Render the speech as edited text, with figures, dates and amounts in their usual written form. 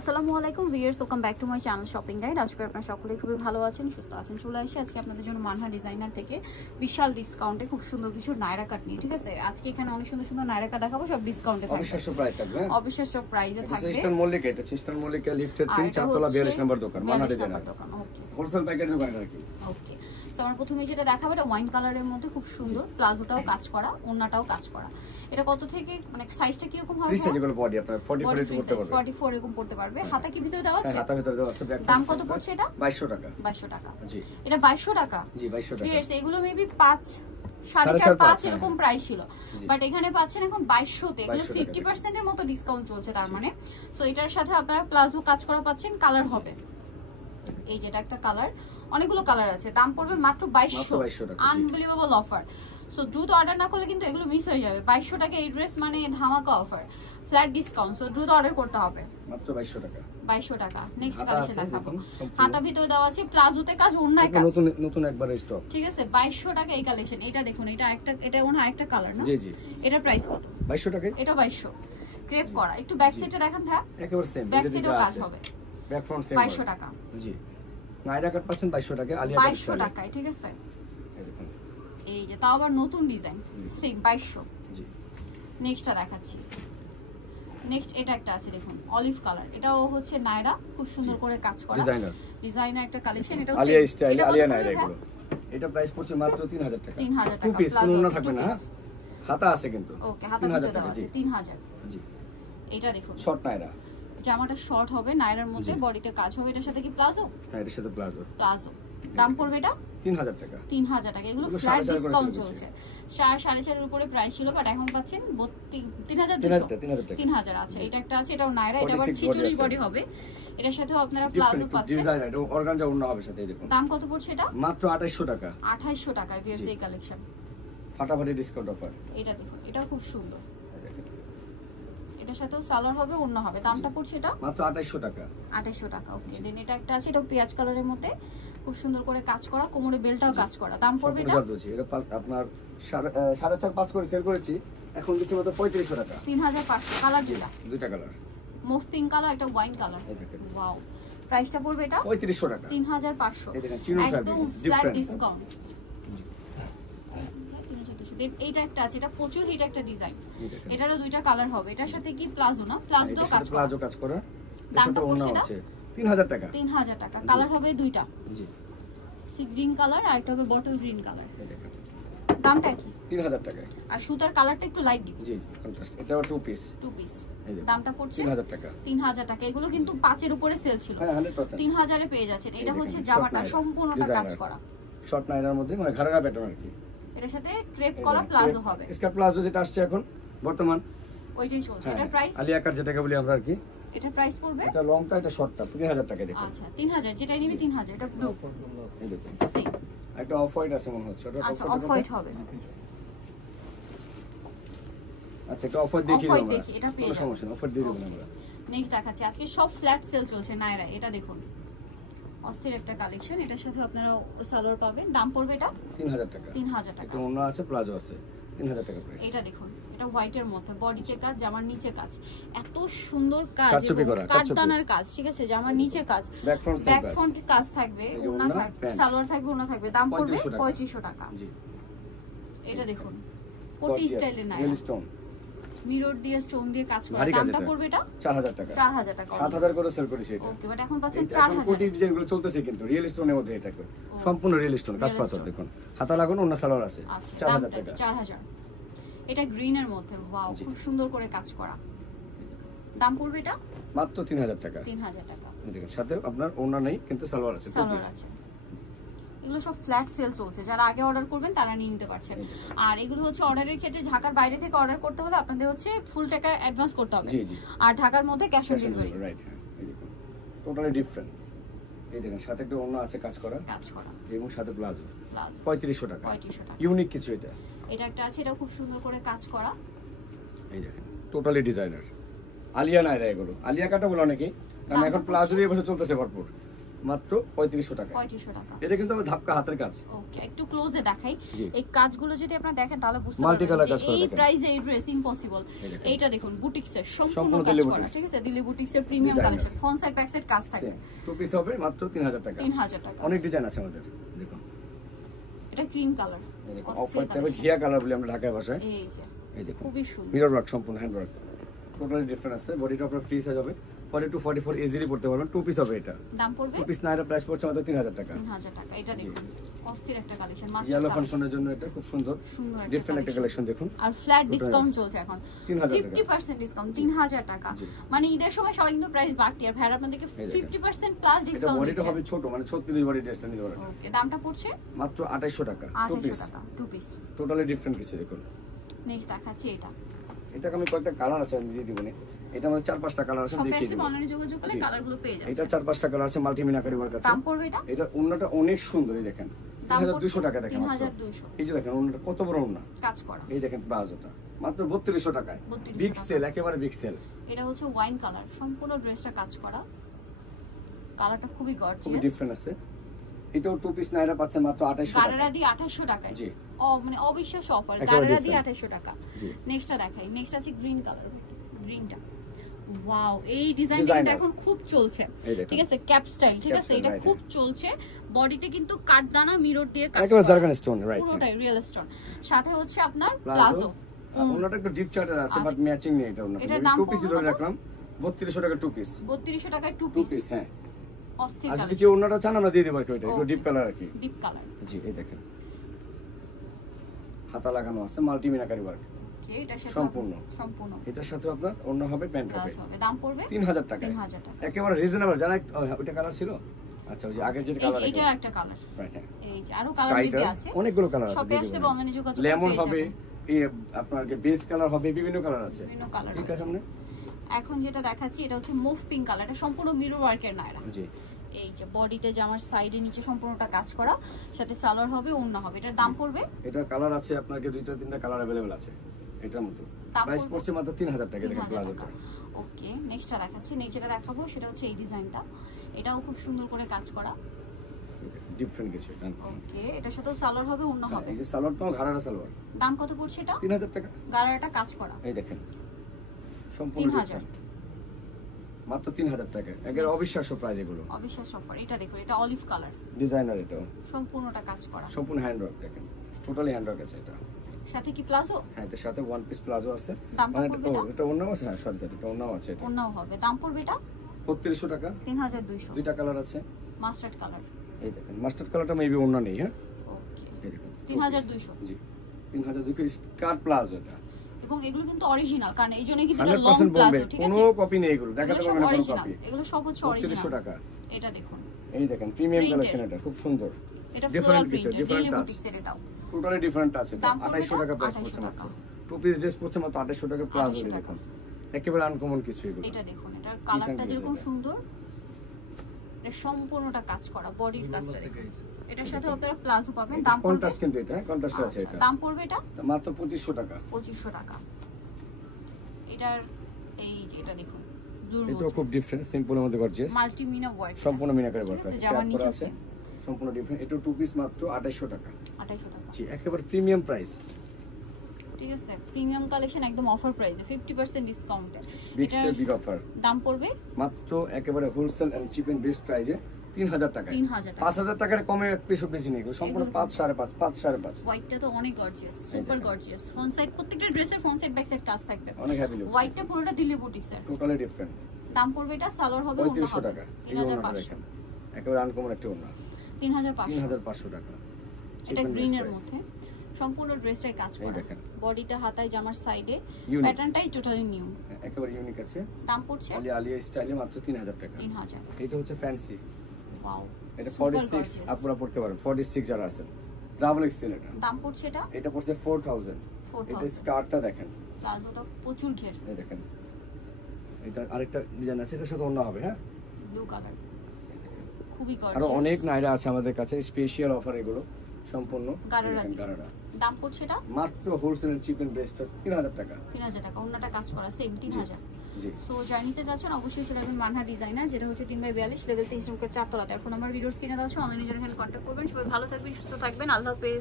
আসসালামু আলাইকুম viewers, welcome back to my channel shopping guide. আজকে আপনারা সকলেই খুবই ভালো আছেন, সুস্থ আছেন। চলে আসি আজকে আপনাদের জন্য মানহা ডিজাইনার থেকে বিশাল ডিসকাউন্টে খুব সুন্দর কিছু নায়রা কাট নিয়ে, ঠিক আছে? আজকে এখানে অনেক সুন্দর সুন্দর নায়রা কাট দেখাবো, সব ডিসকাউন্টে থাকবে, অবিশ্বাস্য প্রাইস থাকবে, অবিশ্বাস্য প্রাইসে থাকবে। ইস্টার্ন মল্লিকা, এটা ইস্টার্ন মল্লিকা লিফটের 3 চারতলা 42 নম্বর দোকান, মানহা ডিজাইনার দোকান। ওকে, হোলসেল প্যাকেজের দোকান আর কি। ওকে, সো আমরা প্রথমে যেটা দেখাবো এটা ওয়াইন কালারের মধ্যে খুব সুন্দর, প্লাজোটাও কাজ করা, ওন্নাটাও কাজ করা। এটা কত থেকে মানে সাইজটা কি রকম হবে? ফ্রি সাইজ গুলো বডি আপনার 44 করতে পারবে, 44 এরকম পড়তে পারবে। হাতা কি ভিতরে দেওয়া আছে? হাতা ভিতরে দেওয়া আছে। দাম কত পড়ছে এটা? 2200 টাকা। 2200 টাকা। জি, এটা 2200 টাকা। জি 2200 টাকা। ভিউয়ার্স, এগুলো মেবি 5 4.5 5 এরকম প্রাইস ছিল, বাট এখানে পাচ্ছেন এখন 2200 তে। এগুলো 50% এর মতো ডিসকাউন্ট চলছে তার মানে। সো এটার সাথে আপনারা প্লাজো কাজ করা পাচ্ছেন, কালার হবে এই যেটা একটা কালার, অনেকগুলো কালার আছে। দাম পড়বে মাত্র 2200 টাকা। Unbelievable offer. সো দ্রুত অর্ডার না করলে কিন্তু এগুলো মিস হয়ে যাবে। 2200 টাকা এই ড্রেস মানে ধামাকা অফার, ফ্ল্যাট ডিসকাউন্ট। সো দ্রুত অর্ডার করতে হবে। মাত্র 2200 টাকা। 2200 টাকা। নেক্সট কালেকশন দেখাবো। হাতা ভিতরে দেওয়া আছে, প্লাজোতে কাজ, ওন্নায় কাজ, নতুন নতুন একবার স্টক। ঠিক আছে? 2200 টাকা এই কালেকশন। এটা দেখুন, এটা একটা, এটা মনে হয় একটা কালার না? জি জি। এটা প্রাইস কত? 2200 টাকা। এটা 2200 ক্রেপ করা। একটু ব্যাক সাইডে দেখেন ভাই, একেবারে সেম, ব্যাক সাইডেও কাজ হবে। Back front same. 2200 টাকা। জি, নাইরা কাট পাচ্ছেন 2200 টাকা। আলিয়া কাট 2200 টাকায়, ঠিক আছে? এই দেখুন, এই যে তাও আবার নতুন ডিজাইন, সেম 2200। জি, নেক্সটটা দেখাচ্ছি। নেক্সট এটা একটা আছে দেখুন, অলিভ কালার। এটাও হচ্ছে নায়রা, খুব সুন্দর করে কাজ করা, ডিজাইনার একটা কালেকশন। এটাও আলিয়া স্টাইল, আলিয়া নায়রা এগুলো। এটা প্রাইস পড়ছে মাত্র 3000 টাকা। 3000 টাকা। টু পিস, কোনো না থাকবে না, হাতা আছে কিন্তু। ওকে, হাতা ভিতরে দেওয়া আছে 3000। জি, এটা দেখুন শর্ট নায়রা, জামাটা শর্ট হবে, নায়রার মধ্যে বডিতে কাজ হবে। এটার সাথে কি প্লাজো? হ্যাঁ, এর সাথে প্লাজো। প্লাজো। দাম পড়বে এটা 3000 টাকা। 3000 টাকা। এগুলো ফ্ল্যাট ডিসকাউন্ট চলছে। 4.5 এর উপরে প্রাইস ছিল, বাট এখন পাচ্ছেন 3000 আছে। এটা একটা আছে, এটাও নায়রা, এটা আবার ছিচুড়ির বডি হবে। এটার সাথেও আপনারা প্লাজো পাচ্ছেন। ডিজাইন এটা অর্গানজা ওন্না হবে সাথে। এই দেখুন, দাম কত পড়ছে এটা? মাত্র 2800 টাকা। 2800 টাকায় ভিউয়ার্স এই কালেকশন, ফাটাফাটি ডিসকাউন্ট অফার। এটা দেখুন, এটা খুব সুন্দর। এটার সাথেও সালোয়ার হবে, অন্য হবে। দামটা পড়ছে এটা মাত্র 2800 টাকা। 2800 টাকা। ওকে, দেন এটা একটা আছে, এটা পেঁয়াজ কালারের মধ্যে খুব সুন্দর করে কাজ করা, কোমরে বেলটাও কাজ করা। দাম পড়বে এটা? এটা আপনার 4.5 5 করে সেল করেছি, এখন দিচ্ছি মাত্র 3500 টাকা। 3500। কালার দুইটা কালার, মুভ পিঙ্ক কালার, একটা ওয়াইন কালার। ওয়াও, প্রাইসটা পড়বে এটা 3500 টাকা। 3500, একদম ফ্ল্যাট ডিসকাউন্ট। এইটা একটা আছে, এটা প্রচুর হিট একটা ডিজাইন। এটারও দুইটা কালার হবে। এটার সাথে কি প্লাজো না? প্লাজো কাজ করা। দামটা পড়ছে এটা 3000 টাকা। 3000 টাকা। কালার হবে দুইটা, জি, সি গ্রিন কালার আর একটা হবে বটল গ্রিন কালার। দামটা কি? 3000 টাকা। আর সুতার কালারটা একটু লাইট ডিপ, জি, কন্ট্রাস্ট। এটাও টু পিস। দামটা পড়ছে 3000 টাকা। 3000 টাকা। এগুলো কিন্তু 5 এর উপরে সেল ছিল। হ্যাঁ, 100%। 3000 এ পেয়ে যাচ্ছেন। এটা হচ্ছে জামাটা সম্পূর্ণটা কাজ করা, শর্ট নাইরার মধ্যে, মানে ঘাড়া প্যাটার্ন আর কি। এটার সাথে ক্রেপ করা প্লাজো হবে। স্কার্ট প্লাজো যেটা আসছে এখন বর্তমান, ওইটাই চলছে। এটার প্রাইস আলিয়া কাট যেটাকে বলি আমরা আর কি। এটার প্রাইস পড়বে, এটা লংটা, এটা শর্টটা 3000 টাকা। দেখুন, আচ্ছা 3000, যেটাই নিবি 3000। এটা ব্লু, এই দেখুন, সেম। একটা অফ হোয়াইট আছে মনে হচ্ছে, ওটা আচ্ছা অফ হোয়াইট হবে। আচ্ছা, এটা অফ হোয়াইট দেখি আমরা, দেখি এটা পেয়ে যাবেন, সমস্যা না, অফ হোয়াইট দিয়ে দেব আমরা। নেক্সট দেখাচ্ছি, আজকে সব ফ্ল্যাট সেল চলছে নায়রা। এটা দেখুন, অস্থির একটা কালেকশন। এটার সাথে আপনারা সালোয়ার পাবেন। দাম পড়বে এটা 3000 টাকা। 3000 টাকা। এটা অন্য আছে, প্লাজো আছে, 3000 টাকা প্রাইস। এটা দেখুন, এটা হোয়াইটের মধ্যে বডিতে কাজ, জামার নিচে কাজ, এত সুন্দর কাজ, কাটদানার কাজ, ঠিক আছে? জামার নিচে কাজ, ব্যাক ফ্রন্ট কাজ থাকবে, ওড়না থাকবে, সালোয়ার থাকবে, ওড়না থাকবে। দাম পড়বে 3500 টাকা। জি, এটা দেখুন, পটি স্টাইলের না, রিয়েল স্টোন, মিরর দিয়ে স্টোন দিয়ে কাজ করা। দামটা পড়বে এটা 4000 টাকা। 4000 টাকা। 7000 করে সেল করেছি এটা। ওকে, বাট এখন পাচ্ছেন 4000। পটি ডিজাইনগুলো চলতেছে কিন্তু রিয়েল স্টোনের মধ্যে, এটা সম্পূর্ণ রিয়েল স্টোন কাজ পাথর। দেখুন, হাতা লাগানো, ওন্না সালোয়ার আছে। 4000 টাকা। 4000। এটা গ্রিনের মধ্যে, ওয়াও, খুব সুন্দর করে কাজ করা। দাম পড়বে এটা মাত্র 3000 টাকা। 3000 টাকা। দেখুন, সাথে আপনার ওন্না নেই কিন্তু সালোয়ার আছে। সালোয়ার আছে। এগুলো সব ফ্ল্যাট সেল চলছে, যারা আগে অর্ডার করবেন তারা নিয়ে নিতে পারছেন। আর এগুলো হচ্ছে অর্ডারের ক্ষেত্রে ঢাকার বাইরে থেকে অর্ডার করতে হলে আপনাদের হচ্ছে ফুল টাকা অ্যাডভান্স করতে হবে, আর ঢাকার মধ্যে ক্যাশ অন ডেলিভারি। রাইট, এই দেখুন, টোটালি ডিফারেন্ট। এই দেখুন, সাথে একটা ওন্না আছে কাজ করা, এবং সাথে প্লাজো। 3500 টাকা। 3500 টাকা। ইউনিক কিছু এটা। এটা একটা আছে, এটা খুব সুন্দর করে কাজ করা। এই দেখেন, টোটালি ডিজাইনার। আলিয়া নায়রা এগুলো, আলিয়া কাটা বলে অনেকে, কারণ এখন প্লাজো দিয়ে বসে চলতেছে ভরপুর। মাত্র 3500 টাকা। 3500 টাকা। এটা কিন্তু আমরা ধাপকা হাতের কাজ। ওকে, একটু ক্লোজে দেখাই। এই কাজগুলো যদি আপনারা দেখেন তাহলে বুঝতে পারবেন যে এই প্রাইসে এই ড্রেস ইম্পসিবল। এইটা দেখুন বুটিক্সের সম্পূর্ণ কাজ করা, ঠিক আছে? দিল্লি বুটিক্সের premium collection, front side back side কাজ থাকবে। টু পিস হবে মাত্র 3000 টাকা। 3000 টাকা। অনেক ডিজাইন আছে আমাদের, দেখুন। এটা ক্রিম কালার, অফ হোয়াইট টাইপের ঘিয়া কালার বলি আমরা ঢাকায় ভাষায়। এই যে এই দেখুন খুবই সুন্দর, মিরর ওয়ার্ক, সম্পূর্ণ হ্যান্ড ওয়ার্ক, টোটালি ডিফারেন্ট আছে। বডিটা আপনার ফ্রি সাইজ হবে, 42 44 ইজিলি পড়তে পারবেন। টু পিস হবে এটা। দাম পড়বে টু পিস নাইরা প্রাইস পড়ছে মাত্র 3000 টাকা। 3000 টাকা। এটা দেখুন অস্থির একটা কালেকশন, মাস্টার ইয়েলো ফাংশনের জন্য এটা খুব সুন্দর ডিফারেন্ট একটা কালেকশন দেখুন। আর ফ্ল্যাট ডিসকাউন্ট চলছে এখন 50% ডিসকাউন্ট, 3000 টাকা। মানে ঈদের সময় সবাই কিন্তু প্রাইস বাড়তি, আর ভাইরা আপনাদেরকে 50% প্লাস ডিসকাউন্ট দিচ্ছে। এটা হবে ছোট, মানে 36 বডি ড্রেসটা নিতে পারবেন। ওকে, দামটা পড়ছে মাত্র 2800 টাকা। 2800 টাকা টু পিস, টোটালি ডিফারেন্ট কিছু দেখুন। নেক্সট দেখাচ্ছি এটা। এটা আমি কয়েকটা কালার আছে আমি দিয়ে দিব না। এটা আমাদের 4-5টা কালার আছে, দেখিয়ে দিব। অনলাইনে যোগাযোগ করলে কালারগুলো পেয়ে যাবেন। এটা 4-5টা কালার আছে, মাল্টি মিনাকারি ওয়ার্ক আছে। দাম পড়বে এটা? এটা ওন্নাটা অনেক সুন্দর, এই দেখেন 3200 টাকা। দেখেন 3200। এই যে দেখেন ওন্নাটা কত বড় ওন্না, কাজ করা। এই দেখেন প্লাজোটা মাত্র 3200 টাকায়। বিগ সেল, একেবারে বিগ সেল। এটা হচ্ছে ওয়াইন কালার, সম্পূর্ণ ড্রেসটা কাজ করা, কালারটা খুবই গর্জিয়াস, খুবই ডিফারেন্ট আছে। এটাও টু পিস নাইরা পাচ্ছেন মাত্র 2800 টাকা। গারারা দিয়ে 2800 টাকায়। জি, মানে অবিশ্বাস্য অফার, গারারা দিয়ে 2800 টাকা। নেক্সটটা দেখাই। নেক্সট আছে গ্রিন কালার, গ্রিনটা ওয়াও, এই ডিজাইনটা কিন্তু এখন খুব চলছে, ঠিক আছে? ক্যাপ স্টাইল, ঠিক আছে? এটা খুব চলছে। বডিতে কিন্তু কাঠদানা মিরর দিয়ে কাজ করা, একেবারে জারকান স্টোন, রাইট, পুরোটাই রিয়েল স্টোন। সাথে হচ্ছে আপনার প্লাজো, ওনাটা একটু ডিপ চার্টার আছে, বাট ম্যাচিং নেই এটা। ওনাটা টু পিস ধরে রাখলাম 3200 টাকা টু পিস। 3200 টাকায় টু পিস, হ্যাঁ। অস্থির কালার। কালার। যদি ওনাটা চান আমরা দিয়ে দেব, এটা একটু ডিপ কালার রাখি। ডিপ কালার, জি, এই দেখেন হাতা লাগানো আছে, মাল্টি মিনাকারি ওয়ার্ক। ওকে, এটা সম্পূর্ণ। এটার সাথে আপনার অন্য হবে, প্যান্ট হবে। দাম পড়বে 3000 টাকা। 3000 টাকা, একেবারে রিজনেবল। জানা ওইটা কালার ছিল। আচ্ছা, ওই যে আগের যে কালার, এটা একটা কালার, রাইট, হ্যাঁ। এই যে আরো কালার দিতে আছে, অনেকগুলো কালার আছে। সবে আসলে অনলাইনে যোগাযোগ করতে লেমন হবে, এই আপনার যে বেস কালার হবে, বিভিন্ন কালার আছে, বিভিন্ন কালার ঠিক আছে। সামনে এখন যেটা দেখাচ্ছি এটা হচ্ছে মুভ পিঙ্ক কালার, এটা সম্পূর্ণ মিরর ওয়ার্কের নায়রা। জি, এই যে বডিতে জামার সাইডে নিচে সম্পূর্ণটা কাজ করা, সাথে সালোয়ার হবে, ওড়না হবে। এটার দাম পড়বে, এটা কালার আছে আপনাকে 2-3টা কালার अवेलेबल আছে এটার মতো। প্রাইস পড়ছে মাত্র 3000 টাকা। দেখেন প্লাজোটা। ওকে, নেক্সটটা দেখাচ্ছি। নেক্সট যেটা দেখাবো সেটা হচ্ছে এই ডিজাইনটা, এটাও খুব সুন্দর করে কাজ করা, ডিফারেন্ট কিছু। ওকে, এটার সাথেও সালোয়ার হবে, ওড়না হবে। এই যে সালোয়ারটাও ঘাড়াটা সালোয়ার। দাম কত পড়ছে এটা? 3000 টাকা। গাড়াটা কাজ করা, এই দেখেন সম্পূর্ণ 3000, মাত্র 3000 টাকা। একেবারে অবিশ্বাস্য প্রাইস এগুলো, অবিশ্বাস্য অফার। এটা দেখুন, এটা অলিভ কালার, ডিজাইনার, এটাও সম্পূর্ণটা কাজ করা, সম্পূর্ণ হ্যান্ড ওয়ার্ক। দেখেন টোটালি হ্যান্ড ওয়ার্ক আছে এটা। সাথে কি প্লাজো? হ্যাঁ, এর সাথে ওয়ান পিস প্লাজো আছে। মানে এটা ওন্নাও আছে, হ্যাঁ সরি এটা ওন্নাও আছে। এটা ওন্নাও হবে। দাম পড়বে এটা 3200 টাকা। 3200। দুইটা কালার আছে, মাস্টার্ড কালার। এই দেখেন মাস্টার্ড কালারটা মেবি ওন্না নেই, হ্যাঁ। ওকে, এই দেখুন 3200। জি, 3200 স্কার্ট প্লাজো এটা। এবং এগুলো কিন্তু অরিজিনাল, কারণ এইজন্যই কিন্তু এটা লং প্লাজো, ঠিক আছে? কোনো কপি নেই, এগুলো দেখাতে পারবেন না কোনো কপি। এগুলো সব হচ্ছে অরিজিনাল। 3200 টাকা। এটা দেখুন, এই দেখেন প্রিমিয়াম কালেকশন, এটা খুব সুন্দর। এটা ডিফারেন্ট ফ্লোরাল কিছু, প্রিন্ট, ডিফারেন্ট ডেইলি টাচ, বুটিক্সের এটাও টোটালি ডিফারেন্ট আছে। দাম 2800 টাকা প্রাইস পড়ছে মাত্র। টু পিস ড্রেস পড়ছে মাত্র 2800 টাকা। প্লাজো দেখুন একেবারে আনকমন কিছু এগুলো। এটা দেখুন, এটার কালারটা যেরকম সুন্দর, এটা সম্পূর্ণটা কাজ করা, বডির কাজটা দেখুন। এটার সাথে আপনারা প্লাজো পাবেন। দাম পড়বে, কন্ট্রাস্ট কিন্তু এটা, কন্ট্রাস্ট আছে এটা। দাম পড়বে এটা মাত্র 2500 টাকা। 2500 টাকা। এটার এই যে এটা দেখুন, ব্লুর এটা মধ্যে খুব ডিফারেন্ট, সিম্পলের মধ্যে গর্জিয়াস, মাল্টি মিনা ওয়ার্ক, সম্পূর্ণ মিনাকারি ওয়ার্ক আছে। জামার নিচে আছে, সম্পূর্ণ ডিফারেন্ট। এটা টু পিস মাত্র 2800 টাকা। 2800 টাকা, জি, একেবারে প্রিমিয়াম প্রাইস, ঠিক আছে? প্রিমিয়াম কালেকশন, একদম অফার প্রাইসে 50% ডিসকাউন্টে। Big sale, big offer. দাম পড়বে মাত্র একেবারে wholesale and cheap and best প্রাইসে 3000 টাকা। 3000 টাকা। 5000 টাকার কমে এক পিসও বেশি নেই, সম্পূর্ণ 5 5.5 5 5.5। হোয়াইটটা তো অনেক gorgeous, super gorgeous. Front side প্রত্যেকটা ড্রেসের ফ্রন্ট সাইড ব্যাক সাইড কাজ থাকবে, অনেক হেভি লুক। হোয়াইটটা পুরোটা দিল্লি বুটিক্সের, টোটালি ডিফারেন্ট। দাম পড়বে এটা, সালোয়ার হবে, ওড়না 3500 হবে টাকা। এই ওড়নাটা দেখেন একেবারে আনকমন একটা ওড়না, 3500 টাকা। এটা গ্রিনের মধ্যে সম্পূর্ণ ড্রেসটাই কাজ করা, বডিটা হাতায় জামার সাইডে, প্যাটার্নটাই টোটালি নিউ, একেবারে ইউনিক আছে। দাম পড়ছে আলিয়া স্টাইলে মাত্র 3000 টাকা। 3000। এটা হচ্ছে ফ্যান্সি, ওয়াও, এটা 46 আপনারা পড়তে পারেন, 46 যারা আছেন, ডাবল এক্সেল। এটা দাম পড়ছে এটা পড়ছে 4000। এটা স্কার্টটা দেখেন, প্লাজোটা প্রচুর ঘের, এই দেখেন। এটা আরেকটা ডিজাইন আছে, এটা সাথে অন্য হবে, হ্যাঁ, ব্লু কালার, খুবই গর্জিয়াস। আর অনেক নাইরা আছে আমাদের কাছে, স্পেশাল অফার এগুলো সম্পূর্ণ গারারা। দাম পড়ছে এটা মাত্র হোলসেল চিপ এন্ড বেস্ট 3000 টাকা। 3000 টাকা। ওন্নাটা কাজ করা সেম 3000। সো জার্নিতে যাচ্ছেন অবশ্যই চলে যাবেন মানহা ডিজাইনার, যেটা হচ্ছে 3x42 লেভেল 3 4 তলাতে। ফোন নাম্বার ভিডিওর স্ক্রিনে দেওয়া আছে, অনলাইনে জন্য কন্ট্যাক্ট করবেন। সবাই ভালো থাকবেন, সুস্থ থাকবেন, আল্লাহ হাফেজ।